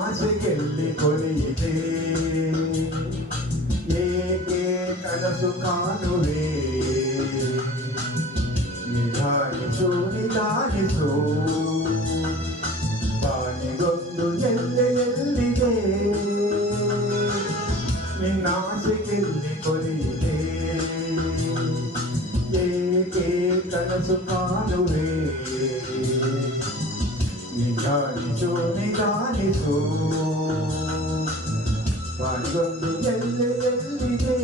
ನಿನ್ನಾಸೆಗೆಲ್ಲಿ ಕೊನೆಯಿದೆ ಏಕೆ ಕನಸು ಕಾಣುವೆ ನಿಧಾನಿಸು ನಿಧಾನಿಸು ಬಾನಿಗೊಂದು ಎಲ್ಲೆಯಲ್ಲಿದೆ ನಿನ್ನಾಸೆಗೆಲ್ಲಿ ಕೊನೆಯಿದೆ ಏಕೆ ಕನಸು ಕಾಣುವೆ ನಿಧಾನಿಸು ನಿಧಾನಿಸು ಬಾನಿಗೊಂದು ಎಲ್ಲೆಯಲ್ಲಿದೆ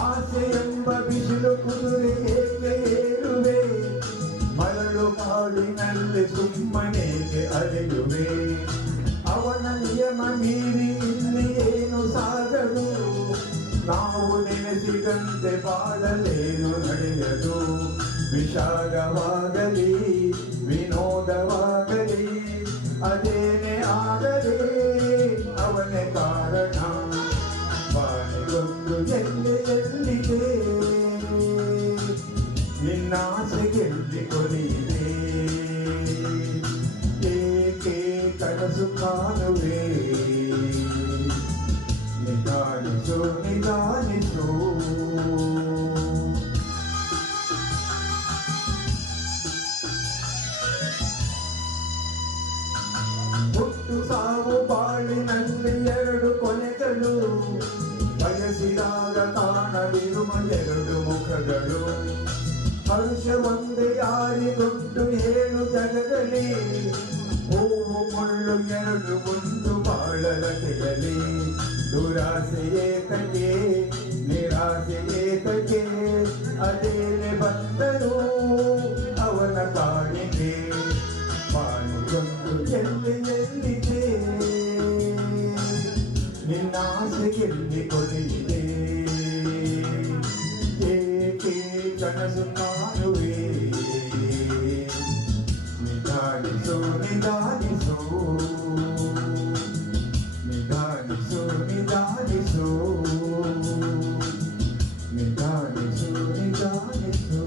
ಆಸೆ ಎಂಬ ಬಿಸಿಲು ಕುದುರೆ ಏಕೆ ಏರುವೆ ಮರಳು ಕಾಡಿನಲ್ಲಿ ಸುಮ್ಮನೆಗೆ ಅಲೆಯುವೆ ಅವನ ನಿಯಮ ಮೀರಿ ಇಲ್ಲಿ ಏನು ಸಾಗದು ನಾವು ನೆನೆಸಿದಂತೆ ಬಾಳಲೇನು ನಡೆಯದು ವಿಷಾದವಾಗಲಿ ವಿನೋದವಾಗಲಿ ಅದೇನೇ ಆಗಲಿ ಅವನೇ ಕಾರಣ ಬಾನಿಗೊಂದು ಎಲ್ಲೆಯಲ್ಲಿದೆ ನಿನ್ನಾಸೆಗೆಲ್ಲಿ ಕೊನೆಯಿದೆ ಏಕೆ ಕನಸು ಕಾಣುವೆ ನಿಧಾನಿಸು ನಿಧಾನಿಸು ಹುಟ್ಟು ಸಾವು ಬಾಳಿನಲ್ಲಿ ಎರಡು ಕೊನೆಗಳು ಬಯಸಿದಾಗ ಕಾಣದಿರುವ ಎರಡು ಮುಖಗಳು ಹರ್ಷ ಒಂದೇ ಯಾರಿಗೊಟ್ಟು ಹೇಳು ಜಗದಲ್ಲಿ ಹೂವು ಮುಳ್ಳು ಎರಡು ಮುಂದು ಬಾಳಲ ಕೆಳಲಿ ದುರಾಸೆ ಏತಕ್ಕೆ ನಿರಾಸೆ ಏತಕ್ಕೆ ಅದೇನೆ ಬಂದರು ಅವನ ಕಾಣಿಕೆ ಬಾನಿಗೊಂದು ಎಲ್ಲೆಯಲ್ಲಿದೆ ನಿನ್ನಾಸೆಗೆಲ್ಲಿ ಕೊನೆಯಿದೆ ಏಕೆ ಕನಸು ಕಾಣುವೆ ನಿಧಾನಿಸು ನಿಧಾನಿಸು ನಿಧಾನಿಸು ನಿಧಾನಿಸು ನಿಧಾನಿಸು ನಿಧಾನಿಸು